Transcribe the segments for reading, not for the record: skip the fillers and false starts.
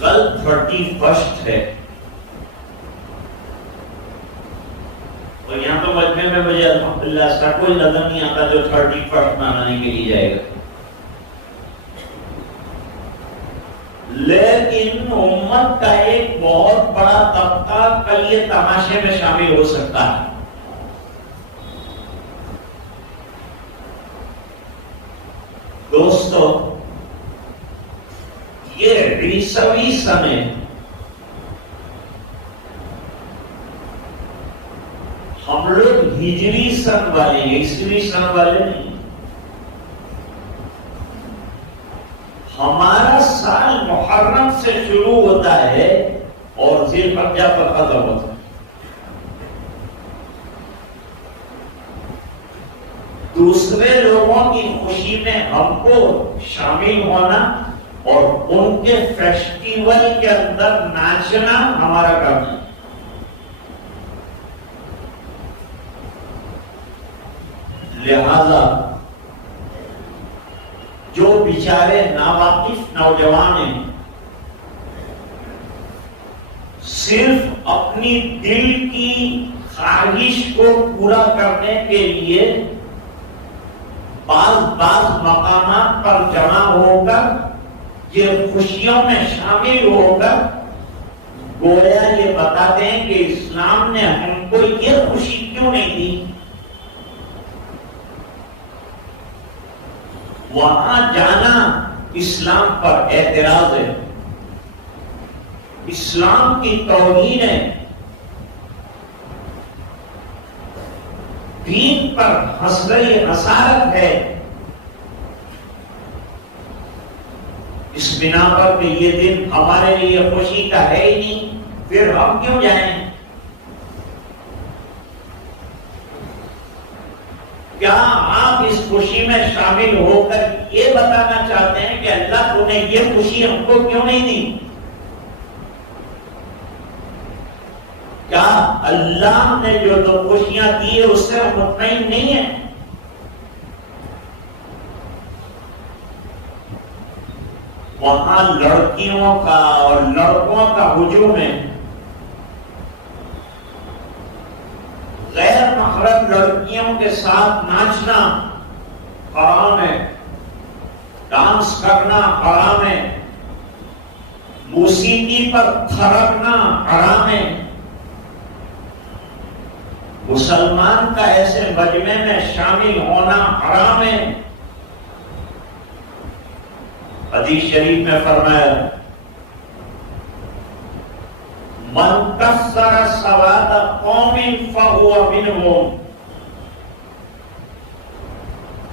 کل 31 ہے، اور یہاں تو مجمع میں مجھے الحمدللہ ایسا کوئی نظر نہیں آتا جو 31 منانے کے لیے جائے گا، لیکن امت کا ایک بہت بڑا طبقہ کل یہ تماشے میں شامل ہو سکتا ہے۔ دوستو، یہ 20ویں سنے ہم لوگ ہجری سن والے ہیں، 21ویں سن والے نہیں۔ ہمارا سال محرم سے شروع ہوتا ہے اور ذی الحجہ پر ختم ہوتا ہے۔ دوسرے لوگوں کی خوشی میں ہم کو شامل ہونا اور ان کے فیسٹیول کے اندر ناچنا ہمارا کام ہے۔ لہذا جو بیچارے ناواقف نوجوان ہیں، صرف اپنی دل کی خواہش کو پورا کرنے کے لیے بعض مقامات پر جمع ہو کر یہ خوشیوں میں شامل ہو کر گویا یہ بتاتے ہیں کہ اسلام نے ہم کو یہ خوشی کیوں نہیں دی۔ وہاں جانا اسلام پر اعتراض ہے، اسلام کی توہین ہے، دین پر حسارت ہے۔ اس بنا پر کہ یہ دن ہمارے لیے خوشی کا ہے ہی نہیں، پھر ہم کیوں جائیں؟ کیا آپ اس خوشی میں شامل ہو کر یہ بتانا چاہتے ہیں کہ اللہ تو نے یہ خوشی ہم کو کیوں نہیں دی؟ کیا اللہ نے جو دو خوشیاں دی ہے اس سے ہم مطمئن نہیں ہیں؟ وہاں لڑکیوں کا اور لڑکوں کا ہجوم ہے، غیر محرم لڑکیوں کے ساتھ ناچنا حرام ہے، ڈانس کرنا حرام ہے، موسیقی پر تھرکنا حرام ہے۔ مسلمان کا ایسے مجمع میں شامل ہونا حرام ہے۔ حدیث شریف میں فرمایا من کسر سواد قوم فہو منہم،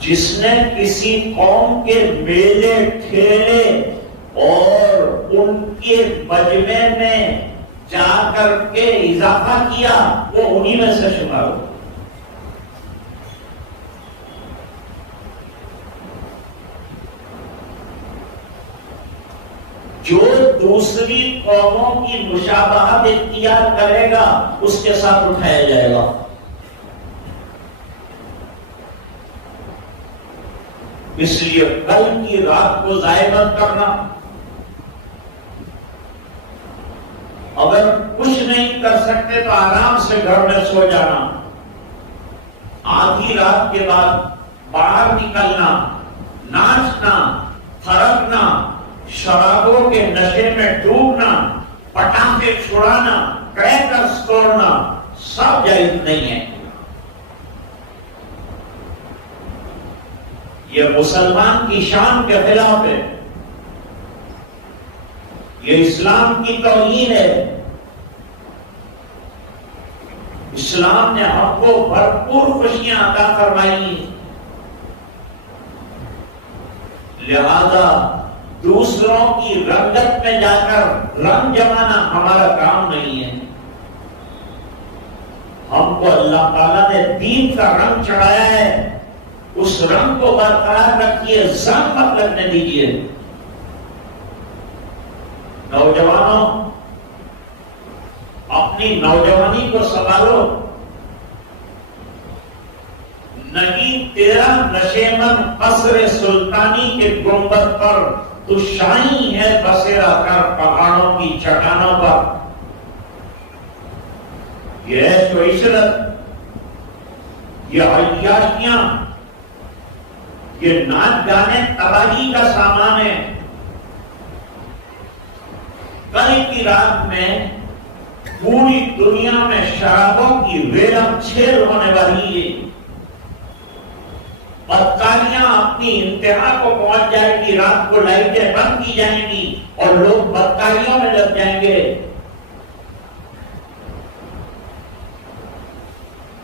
جس نے کسی قوم کے میلے ٹھیلے اور ان کے مجمع میں جا کر کے اضافہ کیا، وہ انہی میں سے شمار ہو۔ جو دوسری قوموں کی مشابہت اختیار کرے گا اس کے ساتھ اٹھایا جائے گا۔ اس لیے کل کی رات کو ضائع مت کرنا۔ اگر کچھ نہیں کر سکتے تو آرام سے گھر میں سو جانا، آدھی رات کے بعد باہر نکلنا، ناچنا، تھرکنا، شرابوں کے نشے میں ڈوبنا، پٹاخے چھڑانا، کریکرز توڑنا سب جائز نہیں ہے۔ یہ مسلمان کی شان کے خلاف ہے، یہ اسلام کی توہین ہے۔ اسلام نے ہم کو بھرپور خوشیاں عطا فرمائی، لہذا دوسروں کی رنگت میں جا کر رنگ جمانا ہمارا کام نہیں ہے۔ ہم کو اللہ تعالیٰ نے دین کا رنگ چڑھایا ہے، اس رنگ کو برقرار رکھیے، زنگ مت لگنے دیجیے۔ نوجوانوں، اپنی نوجوانی کو سنبھالو، نہیں تیرا نشیمن قصر سلطانی کے گنبد پر تو شاہی ہے بسیرا کر پہاڑوں کی چٹانوں پر یہ عیش و عشرت، یہ عیاشیاں، یہ ناچ گانے تباہی کا سامان ہے۔ کل کی رات میں پوری دنیا میں شرابوں کی ویلم چھیل ہونے والی ہے، بدکاریاں اپنی انتہا کو پہنچ جائے گی، رات کو لائٹیں بند کی جائیں گی اور لوگ بدکاریوں میں لگ جائیں گے۔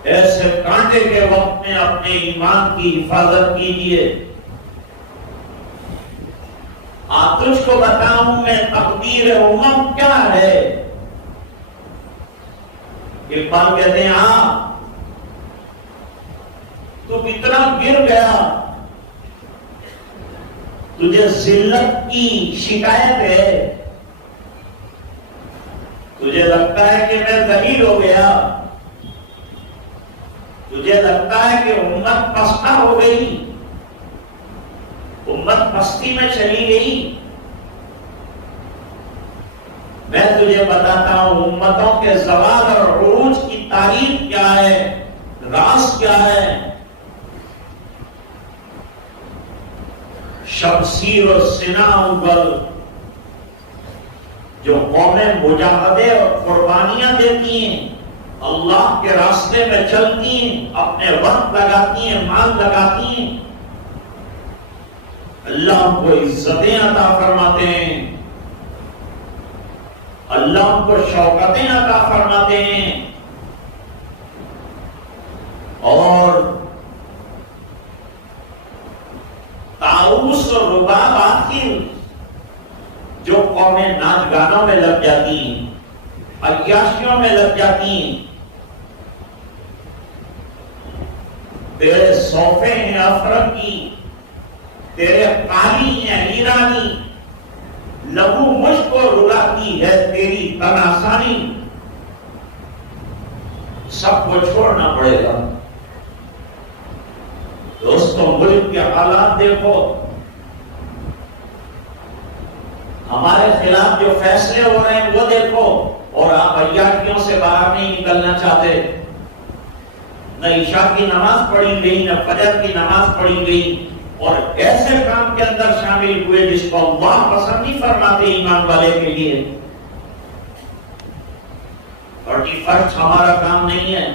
ایسے کانٹے کے وقت میں اپنے ایمان کی حفاظت کیجیے۔ آپ تجھ کو بتاؤں میں تقدیر امم کیا ہے؟ اقبال کہتے ہیں ہاں تو کتنا گر گیا، تجھے ذلت کی شکایت ہے، تجھے لگتا ہے کہ میں ذلیل ہو گیا، تجھے لگتا ہے کہ امت پستہ ہو گئی، امت پستی میں چلی گئی۔ میں تجھے بتاتا ہوں امتوں کے زوال اور عروج کی تاریخ کیا ہے، راز کیا ہے۔ شمشیر اور سناؤں پر جو قومیں مجاہدے اور قربانیاں دیتی ہیں، اللہ کے راستے میں چلتی ہیں، اپنے وقت لگاتی ہیں، مال لگاتی ہیں، اللہ ان کو عزتیں عطا فرماتے ہیں، اللہ ان کو شوکتیں عطا فرماتے ہیں، اور طاؤس اور رباب آخر جو قومیں ناچ گانوں میں لگ جاتی ہیں، عیاشیوں میں لگ جاتی ہیں، تیرے صوفے ہیں افرق کی، تیرے قالی ہیں ایرانی، لہو مجھ کو رلاتی ہے تیری تن آسانی، سب کو چھوڑنا پڑے گا۔ دوستوں ملک کے حالات دیکھو، ہمارے خلاف جو فیصلے ہو رہے ہیں وہ دیکھو، اور آپ عیاشیوں سے باہر نہیں نکلنا چاہتے۔ نہ عشاء کی نماز پڑھی گئی، نہ فجر کی نماز پڑھی گئی، اور ایسے کام کے اندر شامل ہوئے جس کو اللہ پسند نہیں فرماتے ایمان والے کے لیے۔ 31 ہمارا کام نہیں ہے،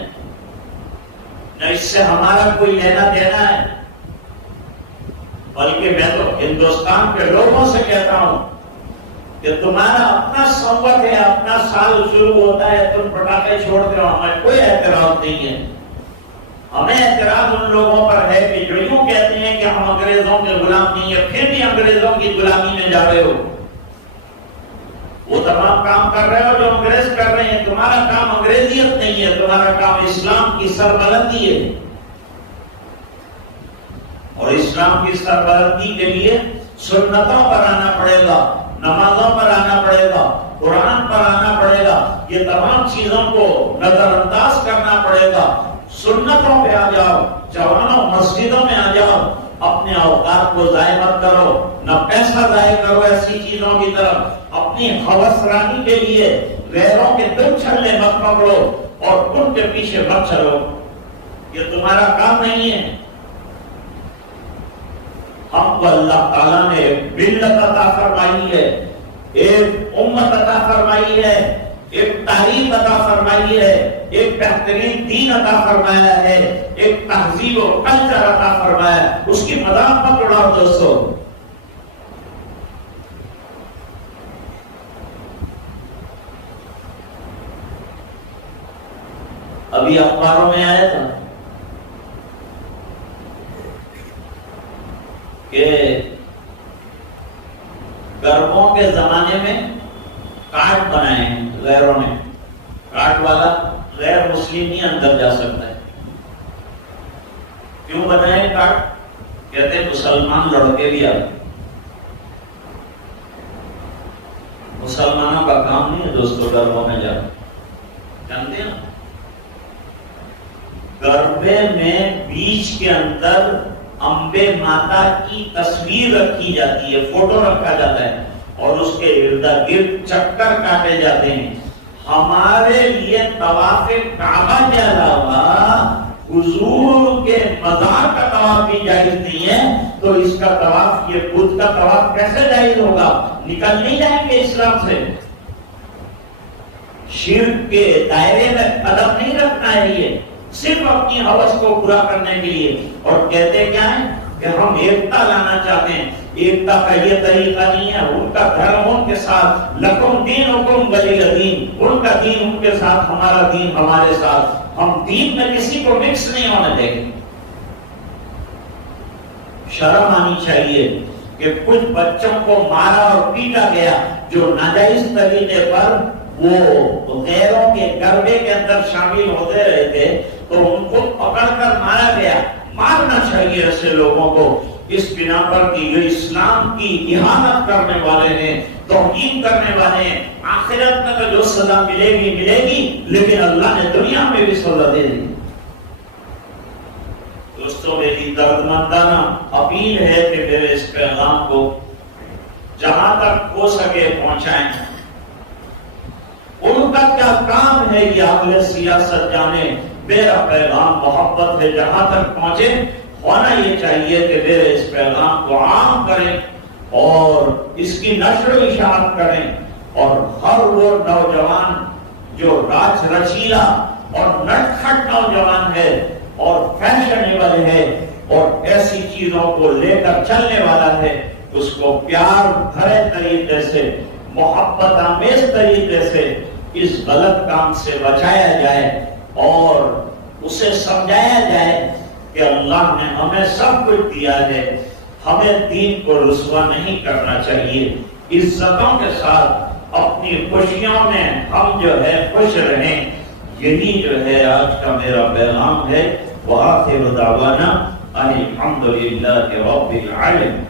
نہ اس سے ہمارا کوئی لینا دینا ہے، بلکہ میں تو ہندوستان کے لوگوں سے کہتا ہوں کہ تمہارا اپنا سنوت ہے، اپنا سال شروع ہوتا ہے، تم پٹاخے چھوڑتے ہو، ہمیں کوئی اعتراض نہیں ہے۔ ہمیں اعتراض ان لوگوں پر ہے کہ جو یوں کہتے ہیں کہ ہم انگریزوں کے غلام نہیں ہیں، پھر بھی انگریزوں کی غلامی میں جا رہے ہو۔ وہ تمام کام کر رہے ہو جو انگریز کر رہے ہیں، تمہارا کام انگریزیت نہیں ہے، تمہارا کام اسلام کی سربلندی ہے، اور اسلام کی سربلندی کے لیے سنتوں پر آنا پڑے گا، نمازوں پر آنا پڑے گا، قرآن پر آنا پڑے گا، یہ تمام چیزوں کو نظر انداز کرنا پڑے گا۔ سنتوں پہ آ جاؤ، جوانوں مسجدوں میں آ جاؤ، اپنے اوقات کو ضائع مت کرو، نہ پیسہ ضائع کرو ایسی چیزوں کی طرف، اپنی ہوس رانی کے لیے غیروں کے دل چھلنے مت پکڑو اور ان کے پیچھے مت چلو، یہ تمہارا کام نہیں ہے۔ ہم کو اللہ تعالیٰ نے ایک ملت عطا فرمائی ہے، ایک امت عطا فرمائی ہے، ایک تاریخ عطا فرمائی ہے، ایک بہترین دین عطا فرمایا ہے، ایک تہذیب و کلچر عطا فرمایا ہے، اس کی مذاق مت اڑاؤ دوستو۔ ابھی اخباروں میں آیا تھا کہ گربوں کے زمانے میں کارڈ بنائے ہیں غیروں نے، کارڈ والا غیر مسلم نہیں اندر جا سکتا ہے۔ کیوں بنائے کارڈ؟ کہتے ہیں مسلمان لڑکے بھی آتے، مسلمانوں کا کام نہیں ہے دوستوں گربوں میں جانا، جانتے ہیں گربے میں بیچ کے اندر امبے ماتا کی تصویر رکھی جاتی ہے، فوٹو رکھا جاتا ہے، اور اس کے ارد گرد چکر کاٹے جاتے ہیں. ہمارے لیے طواف کعبہ کے علاوہ حضور کے مزار کا طواف بھی جائز نہیں ہے، تو اس کا طواف، یہ بت کا طواف کیسے جائز ہوگا؟ نکل نہیں جائیں گے اسلام سے. شرک کے دائرے میں قدم نہیں رکھنا ہے، یہ صرف اپنی ہوس کو پورا کرنے کے لیے. اور کہتے کیا ہیں کہ ہم ایکتا لانا چاہتے ہیں. ایکتا کا یہ طریقہ نہیں ہے. ان کا دھرم ان کے ساتھ، لکم دینکم ولی دین، ان کا دین ان کے ساتھ، ہمارا دین ہمارے ساتھ. ہم دین میں کسی کو مکس نہیں ہونے دیں گے. شرم آنی چاہیے کہ کچھ بچوں کو مارا اور پیٹا گیا جو ناجائز طریقے پر وہ غیروں کے گربے کے اندر شامل ہوتے رہے تھے، تو ان کو پکڑ کر مارا گیا. مارنا چاہیے ایسے لوگوں کو اس بنا پر کہ یہ اسلام کی اہانت کرنے والے ہیں، توہین کرنے والے ہیں. آخرت میں تو جو سزا ملے گی، لیکن اللہ نے دنیا میں بھی سزا دے دی. دوستوں، میری دردمندانہ اپیل ہے کہ میرے اس پیغام کو جہاں تک ہو سکے پہنچائیں. ان کا کیا کام ہے یہ اگلے سیاست جانے. میرا پیغام محبت ہے، جہاں تک پہنچے. ہونا یہ چاہیے کہ میرے اس پیغام کو عام کریں اور اس کی نشر و اشاعت کریں، اور ہر وہ نوجوان جو راج رچیلا اور نٹکھٹ نوجوان ہے اور فیشنیبل ہے اور ایسی چیزوں کو لے کر چلنے والا ہے، اس کو پیار بھرے طریقے سے، محبت آمیز طریقے سے اس غلط کام سے بچایا جائے اور اسے سمجھایا جائے کہ اللہ نے ہمیں سب کچھ دیا ہے، ہمیں دین کو رسوا نہیں کرنا چاہیے. عزتوں کے ساتھ اپنی خوشیوں میں ہم جو ہے خوش رہیں. یہی جو ہے آج کا میرا پیغام ہے. وآخر دعوانا ان الحمد للہ رب العالمین.